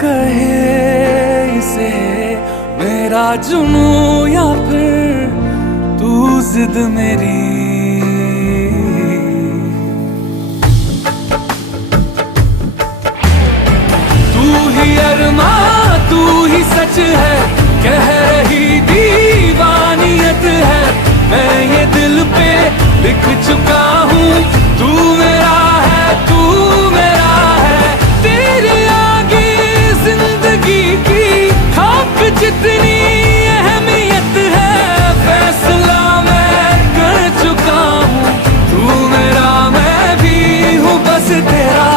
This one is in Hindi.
कहे इसे मेरा जुनू या फिर तू जिद मेरी। तू ही अरमा तू ही सच है, कह रही दीवानियत है। मैं ये दिल पे लिख चुका हूँ, तू मेरा है तू मेरा है। तेरे आगे जिंदगी की खाक जितनी अहमियत है। फैसला मैं कर चुका हूँ, तू मेरा मैं भी हूँ बस तेरा।